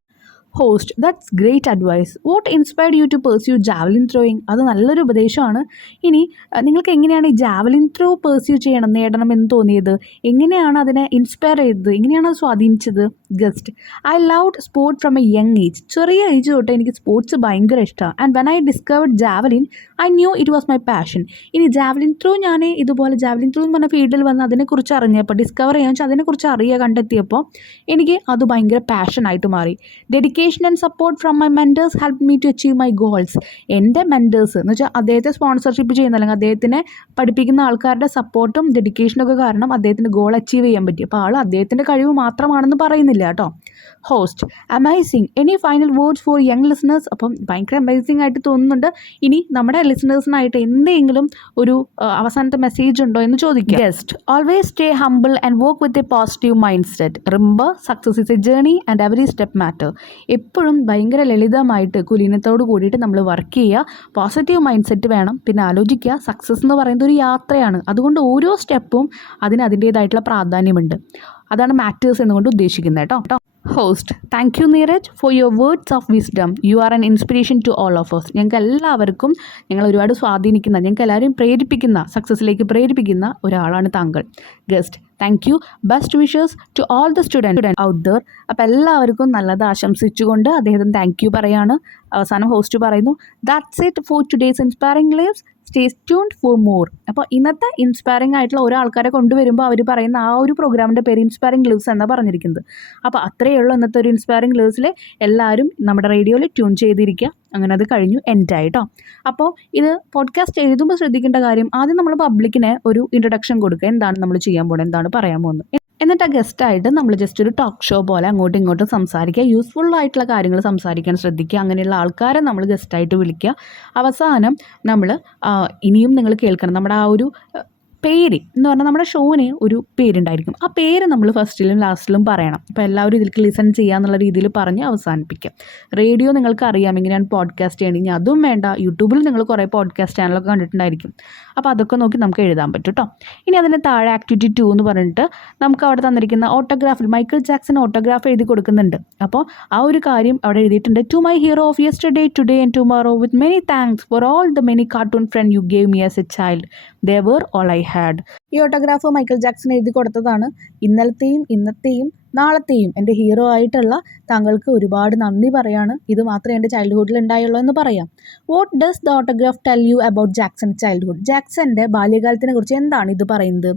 Host, that's great advice. What inspired you to pursue javelin throwing? അത് നല്ലൊരു ഉപദേശമാണ്. ഇനി നിങ്ങൾക്ക് എങ്ങനെയാണ് ഈ ജാവലിൻ ത്രോ പെർസ്യൂ നേടണം എന്ന് തോന്നിയത്? എങ്ങനെയാണ് അതിനെ ഇൻസ്പയർ ചെയ്തത്? എങ്ങനെയാണ് അത് സ്വാധീനിച്ചത്? Guest, I loved sport from A young age. ചെറിയ ഏജ് തൊട്ട് എനിക്ക് സ്പോർട്സ് ഭയങ്കര ഇഷ്ടമാണ്. And when I discovered javelin I new it was my passion. ഇനി ജാവലിൻ ത്രോ ഞാൻ ഇതുപോലെ ജാവലിൻ ത്രോ എന്ന് പറഞ്ഞ ഫീൽഡിൽ വന്ന് അതിനെക്കുറിച്ച് അറിഞ്ഞപ്പോൾ, ഡിസ്കവർ ചെയ്യാൻ വെച്ചാൽ അതിനെക്കുറിച്ച് കണ്ടെത്തിയപ്പോൾ എനിക്ക് അത് ഭയങ്കര പാഷനായിട്ട് മാറി. Dedication and support from my mentors help me to achieve my goals. എൻ്റെ മെൻറ്റേഴ്സ് എന്ന് വെച്ചാൽ അദ്ദേഹത്തെ സ്പോൺസർഷിപ്പ് ചെയ്യുന്ന അല്ലെങ്കിൽ അദ്ദേഹത്തിനെ പഠിപ്പിക്കുന്ന ആൾക്കാരുടെ സപ്പോർട്ടും ഡെഡിക്കേഷനൊക്കെ കാരണം അദ്ദേഹത്തിൻ്റെ ഗോൾ അച്ചീവ് ചെയ്യാൻ പറ്റി. അപ്പോൾ ആൾ അദ്ദേഹത്തിൻ്റെ കഴിവ് മാത്രമാണെന്ന് പറയുന്നില്ല കേട്ടോ. Host, amazing. Any final words four young listeners? അപ്പം ഭയങ്കര അമേസിംഗ് ആയിട്ട് തോന്നുന്നുണ്ട്. ഇനി നമ്മുടെ ലിസണേഴ്സിനായിട്ട് എന്തെങ്കിലും ഒരു അവസാനത്തെ മെസ്സേജ് ഉണ്ടോ എന്ന് ചോദിക്കുക. Guest, always stay humble and work with a positive mind set. Remember, success is A journey and every step matter. എപ്പോഴും ഭയങ്കര ലളിതമായിട്ട് കുലീനത്തോട് കൂടിയിട്ട് നമ്മൾ വർക്ക് ചെയ്യുക, പോസിറ്റീവ് മൈൻഡ് സെറ്റ് വേണം. പിന്നെ ആലോചിക്കുക, സക്സസ് എന്ന് പറയുന്നത് ഒരു യാത്രയാണ്. അതുകൊണ്ട് ഓരോ സ്റ്റെപ്പും അതിന് അതിൻ്റേതായിട്ടുള്ള പ്രാധാന്യമുണ്ട്. അതാണ് മാറ്റേഴ്സ് എന്നുകൊണ്ട് ഉദ്ദേശിക്കുന്നത് കേട്ടോ. Host, thank you Neeraj for your words of wisdom. You are an inspiration to all of us. ഞങ്ങൾക്ക് എല്ലാവർക്കും ഞങ്ങൾ ഒരുപാട് സ്വാധീനിക്കുന്ന, ഞങ്ങൾക്ക് എല്ലാവരെയും പ്രേരിപ്പിക്കുന്ന, സക്സസ്സിലേക്ക് പ്രേരിപ്പിക്കുന്ന ഒരാളാണ് താങ്കൾ. Guest, thank you. ബെസ്റ്റ് വിഷേഴ്സ് to all the student out there. അപ്പോൾ എല്ലാവർക്കും നല്ലത് ആശംസിച്ചുകൊണ്ട് അദ്ദേഹത്തിന് താങ്ക് യു പറയാണ്. അവസാനം ഹോസ്റ്റ് പറയുന്നു, that's it for today's inspiring lives. Stay tuned for more. അപ്പോൾ ഇന്നത്തെ ഇൻസ്പയറിംഗ് ആയിട്ടുള്ള ഓരോ ആൾക്കാരെ കൊണ്ടുവരുമ്പോൾ അവർ പറയുന്ന ആ ഒരു പ്രോഗ്രാമിൻ്റെ പേര് ഇൻസ്പയറിംഗ് ലിവ്സ് എന്നാണ് പറഞ്ഞിരിക്കുന്നത്. അപ്പോൾ അത്രയേ ഉള്ളൂ ഇന്നത്തെ ഒരു ഇൻസ്പയറിംഗ് ലിവ്സിൽ. എല്ലാവരും നമ്മുടെ റേഡിയോയിൽ ട്യൂൺ ചെയ്തിരിക്കുക. അങ്ങനെ അത് കഴിഞ്ഞു, എൻഡായി കേട്ടോ. അപ്പോൾ ഇത് പോഡ്കാസ്റ്റ് എഴുതുമ്പോൾ ശ്രദ്ധിക്കേണ്ട കാര്യം, ആദ്യം നമ്മൾ പബ്ലിക്കിനെ ഒരു ഇൻട്രൊഡക്ഷൻ കൊടുക്കുക, എന്താണ് നമ്മൾ ചെയ്യാൻ പോകുന്നത്, എന്താണ് പറയാൻ പോകുന്നത്. എന്നിട്ട് ആ ഗസ്റ്റായിട്ട് നമ്മൾ ജസ്റ്റ് ഒരു ടോക്ക് ഷോ പോലെ അങ്ങോട്ടും ഇങ്ങോട്ടും സംസാരിക്കുക, യൂസ്ഫുൾ ആയിട്ടുള്ള കാര്യങ്ങൾ സംസാരിക്കാൻ ശ്രദ്ധിക്കുക. അങ്ങനെയുള്ള ആൾക്കാരെ നമ്മൾ ഗസ്റ്റായിട്ട് വിളിക്കുക. അവസാനം നമ്മൾ ഇനിയും നിങ്ങൾ കേൾക്കണം, നമ്മുടെ ആ ഒരു പേര് എന്ന് പറഞ്ഞാൽ നമ്മുടെ ഷോന് ഒരു പേരുണ്ടായിരിക്കും. ആ പേര് നമ്മൾ ഫസ്റ്റിലും ലാസ്റ്റിലും പറയണം. അപ്പോൾ എല്ലാവരും ഇതിലേക്ക് ലിസൺ ചെയ്യാന്നുള്ള രീതിയിൽ പറഞ്ഞ് അവസാനിപ്പിക്കുക. റേഡിയോ നിങ്ങൾക്ക് അറിയാം എങ്ങനെയാണ് പോഡ്കാസ്റ്റ് ചെയ്യണമെങ്കിൽ, അതും വേണ്ട. യൂട്യൂബിൽ നിങ്ങൾ കുറേ പോഡ്കാസ്റ്റ് ചാനലൊക്കെ കണ്ടിട്ടുണ്ടായിരിക്കും. അപ്പോൾ അതൊക്കെ നോക്കി നമുക്ക് എഴുതാൻ പറ്റും കേട്ടോ. ഇനി അതിന് താഴെ ആക്ടിവിറ്റി 2 എന്ന് പറഞ്ഞിട്ട് നമുക്ക് അവിടെ തന്നിരിക്കുന്ന ഓട്ടോഗ്രാഫിൽ മൈക്കിൾ ജാക്സൺ ഓട്ടോഗ്രാഫ് എഴുതി കൊടുക്കുന്നുണ്ട്. അപ്പോൾ ആ ഒരു കാര്യം അവിടെ എഴുതിയിട്ടുണ്ട്. To my hero of yesterday, today and tomorrow, with many thanks for all the many cartoon friend you gave me as a child. They were all I had. ഈ autograph Michael Jackson എഴുതി കൊടുത്തതാണ്. ഇന്നലത്തെയും ഇന്നത്തെയും നാളത്തെയും എൻ്റെ hero ആയിട്ടുള്ള താങ്കൾക്ക് ഒരുപാട് നന്ദി പറയാണ്. ഇത് മാത്രമേ എൻ്റെ ചൈൽഡ്ഹുഡിൽ ഉണ്ടായുള്ളൂ എന്ന് പറയാം. What does the autograph tell you about Jackson childhood? ജാക്സന്റെ ബാല്യകാലത്തിനെ കുറിച്ച് എന്താണ് ഇത് പറയുന്നത്?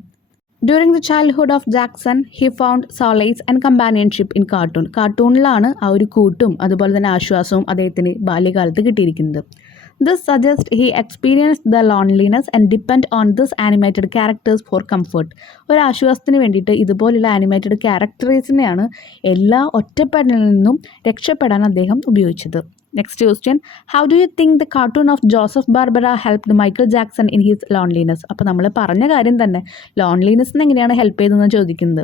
During the childhood of Jackson he found solace and companionship in cartoon. കാർട്ടൂണിലാണ് ആ ഒരു കൂട്ടും അതുപോലെ തന്നെ ആശ്വാസവും അദ്ദേഹത്തിന് ബാല്യകാലത്ത് കിട്ടിയിരിക്കുന്നത്. This suggests he experienced the loneliness and depend on this animated characters for comfort. ഒരു ആശ്വാസത്തിന് വേണ്ടിയിട്ട് ഇതുപോലുള്ള ആനിമേറ്റഡ് ക്യാരക്ടേഴ്സിനെയാണ് എല്ലാ ഒറ്റപ്പെടലിൽ നിന്നും രക്ഷപ്പെടാൻ അദ്ദേഹം ഉപയോഗിച്ചത്. Next question, how do you think the cartoon of Joseph Barbara helped Michael Jackson in his loneliness? അപ്പോൾ നമ്മൾ പറഞ്ഞ കാര്യം തന്നെ, ലോൺലിനെസ്സിന് എങ്ങനെയാണ് ഹെൽപ്പ് ചെയ്തതെന്ന് ചോദിക്കുന്നത്.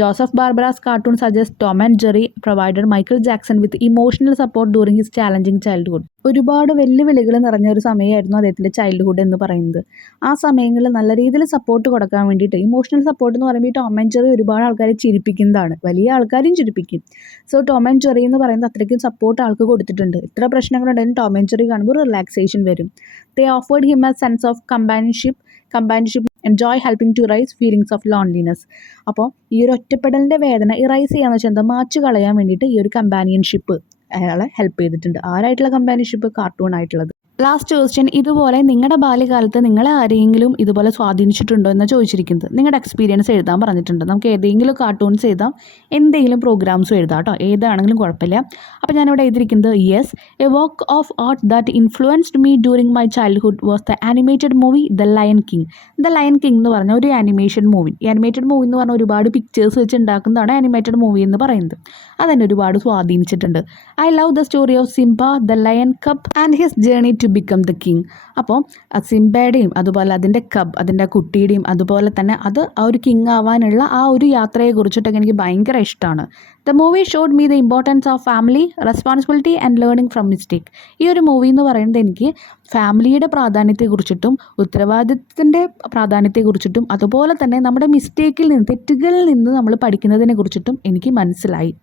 Joseph Barbara's cartoon suggest Tom and Jerry provided Michael Jackson with emotional support during his challenging childhood. ഒരുപാട് വെല്ലുവിളികൾ നിറഞ്ഞ ഒരു സമയമായിരുന്നു അദ്ദേഹത്തിൻ്റെ ചൈൽഡ്ഹുഡ് എന്ന് പറയുന്നത്. ആ സമയങ്ങളിൽ നല്ല രീതിയിൽ സപ്പോർട്ട് കൊടുക്കാൻ വേണ്ടിയിട്ട്, ഇമോഷണൽ സപ്പോർട്ട് എന്ന് പറയുമ്പോൾ ഈ ടോം ആൻഡ് ജെറി ഒരുപാട് ആൾക്കാരെ ചിരിപ്പിക്കുന്നതാണ്, വലിയ ആൾക്കാരെയും ചിരിപ്പിക്കും. സോ ടോം ആൻഡ് ജെറി എന്ന് പറയുന്നത് അത്രയ്ക്കും സപ്പോർട്ട് ആൾക്ക് കൊടുത്തിട്ടുണ്ട്. ഇത്ര പ്രശ്നങ്ങളുണ്ടെങ്കിലും ടോം ആൻഡ് ജെറി കാണുമ്പോൾ റിലാക്സേഷൻ വരും. They offered him a sense of companionship and joy helping to raise feelings of loneliness. അപ്പോൾ ഈ ഒരു ഒറ്റപ്പെടലിൻ്റെ വേദന ഇറൈസ് ചെയ്യാന്ന് വെച്ചാൽ എന്താ, മാച്ച് കളയാൻ വേണ്ടിയിട്ട് ഈ ഒരു കമ്പാനിയൻഷിപ്പ് അയാളെ ഹെൽപ്പ് ചെയ്തിട്ടുണ്ട്. ആരായിട്ടുള്ള കമ്പാനിയൻഷിപ്പ്? കാർട്ടൂൺ ആയിട്ടുള്ളത്. ലാസ്റ്റ് ക്വസ്റ്റ്യൻ, ഇതുപോലെ നിങ്ങളുടെ ബാല്യകാലത്ത് നിങ്ങളെ ആരെങ്കിലും ഇതുപോലെ സ്വാധീനിച്ചിട്ടുണ്ടോ എന്ന് ചോദിച്ചിരിക്കുന്നത്. നിങ്ങളുടെ എക്സ്പീരിയൻസ് എഴുതാൻ പറഞ്ഞിട്ടുണ്ട്. നമുക്ക് ഏതെങ്കിലും കാർട്ടൂൺസ് എഴുതാം, എന്തെങ്കിലും പ്രോഗ്രാംസും എഴുതാം കേട്ടോ, ഏതാണെങ്കിലും കുഴപ്പമില്ല. അപ്പോൾ ഞാനിവിടെ എഴുതിയിരിക്കുന്നത്, yes, A work of art that influenced me during my childhood was the animated movie the Lion king. The Lion king എന്ന് പറഞ്ഞ ഒരു ആനിമേഷൻ മൂവി. ഈ ആനിമേറ്റഡ് മൂവി എന്ന് പറഞ്ഞാൽ ഒരുപാട് പിക്ചേഴ്സ് വെച്ച് ഉണ്ടാക്കുന്നതാണ് ആനിമേറ്റഡ് മൂവി എന്ന് പറയുന്നത്. അതെന്നെ ഒരുപാട് സ്വാധീനിച്ചിട്ടുണ്ട്. I love the story of Simba the lion cub and his journey to become the king. അപ്പോൾ സിംബയുടെയും അതുപോലെ അതിൻ്റെ കബ്, അതിൻ്റെ കുട്ടിയുടെയും അതുപോലെ തന്നെ അത് ആ ഒരു കിങ് ആവാനുള്ള ആ ഒരു യാത്രയെ കുറിച്ചിട്ടൊക്കെ എനിക്ക് ഭയങ്കര ഇഷ്ടമാണ്. The movie showed me the importance of family, responsibility and learning from mistake. ഈ ഒരു മൂവി എന്ന് പറയുന്നത് എനിക്ക് ഫാമിലിയുടെ പ്രാധാന്യത്തെക്കുറിച്ചിട്ടും ഉത്തരവാദിത്തത്തിൻ്റെ പ്രാധാന്യത്തെക്കുറിച്ചിട്ടും അതുപോലെ തന്നെ നമ്മുടെ മിസ്റ്റേക്കിൽ നിന്ന്, തെറ്റുകളിൽ നിന്ന് നമ്മൾ പഠിക്കുന്നതിനെ കുറിച്ചിട്ടും എനിക്ക് മനസ്സിലായി.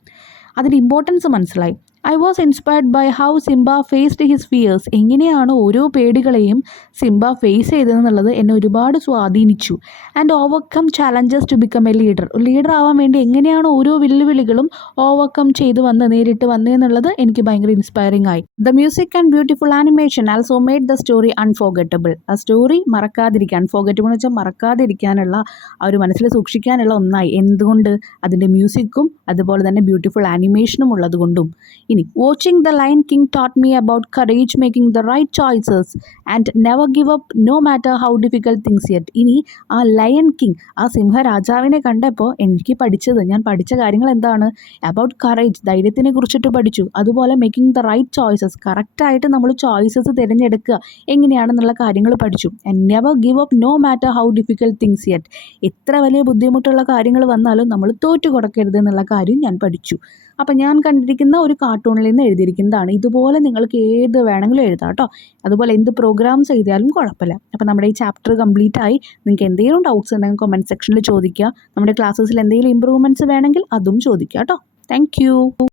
അതിൻ്റെ ഇമ്പോർട്ടൻസ് മനസ്സിലായി. I was inspired by how Simba faced his fears. എങ്ങനെയാണ് ഓരോ പേടികളെയും സിംബ ഫേസ് ചെയ്തതെന്നുള്ളത് എന്നെ ഒരുപാട് സ്വാധീനിച്ചു. And overcome challenges to become a leader. ഒരു ലീഡർ ആവാൻ വേണ്ടി എങ്ങനെയാണ് ഓരോ വെല്ലുവിളികളും ഓവർകം ചെയ്ത് നേരിട്ട് വന്നതെന്നുള്ളത് എനിക്ക് ഭയങ്കര ഇൻസ്പയറിംഗ് ആയി. The music and beautiful animation also made the story unforgettable. ആ സ്റ്റോറി മറക്കാതിരിക്കാൻ, അൺഫോർഗറ്റബിൾ എന്ന് വെച്ചാൽ മറക്കാതിരിക്കാനുള്ള, ആ ഒരു മനസ്സിൽ സൂക്ഷിക്കാനുള്ള ഒന്നായി. എന്തുകൊണ്ട്? അതിൻ്റെ മ്യൂസിക്കും അതുപോലെ തന്നെ ബ്യൂട്ടിഫുൾ ആനിമേഷനും ഉള്ളത് കൊണ്ടും. ഇനി, watching the Lion King taught me about courage, making the right choices and never give up no matter how difficult things yet. ഇനി ആ ലയൺ കിങ്, ആ സിംഹരാജാവിനെ കണ്ടപ്പോൾ ഞാൻ പഠിച്ച കാര്യങ്ങൾ എന്താണ്? അബൌട്ട് കറേജ്, ധൈര്യത്തിനെ കുറിച്ചിട്ട് പഠിച്ചു. അതുപോലെ മേക്കിംഗ് ദ റൈറ്റ് ചോയ്സസ്, കറക്റ്റായിട്ട് നമ്മൾ ചോയ്സസ് തിരഞ്ഞെടുക്കുക എങ്ങനെയാണെന്നുള്ള കാര്യങ്ങൾ പഠിച്ചു. And never give up no matter how difficult things yet. എത്ര വലിയ ബുദ്ധിമുട്ടുള്ള കാര്യങ്ങൾ വന്നാലും നമ്മൾ തോറ്റു കൊടുക്കരുത് എന്നുള്ള കാര്യം ഞാൻ പഠിച്ചു. അപ്പോൾ ഞാൻ കണ്ടിരിക്കുന്ന ഒരു കാർട്ടൂണിൽ നിന്ന് എഴുതിയിരിക്കുന്നതാണ്. ഇതുപോലെ നിങ്ങൾക്ക് ഏത് വേണമെങ്കിലും എഴുതാം കേട്ടോ. അതുപോലെ എന്ത് പ്രോഗ്രാംസ് എഴുതിയാലും കുഴപ്പമില്ല. അപ്പോൾ നമ്മുടെ ഈ ചാപ്റ്റർ കംപ്ലീറ്റ് ആയി. നിങ്ങൾക്ക് എന്തെങ്കിലും ഡൗട്ട്സ് ഉണ്ടെങ്കിൽ കമൻറ്റ് സെക്ഷനിൽ ചോദിക്കുക. നമ്മുടെ ക്ലാസ്സസിൽ എന്തെങ്കിലും ഇമ്പ്രൂവ്മെൻറ്റ്സ് വേണമെങ്കിൽ അതും ചോദിക്കുക കേട്ടോ. താങ്ക്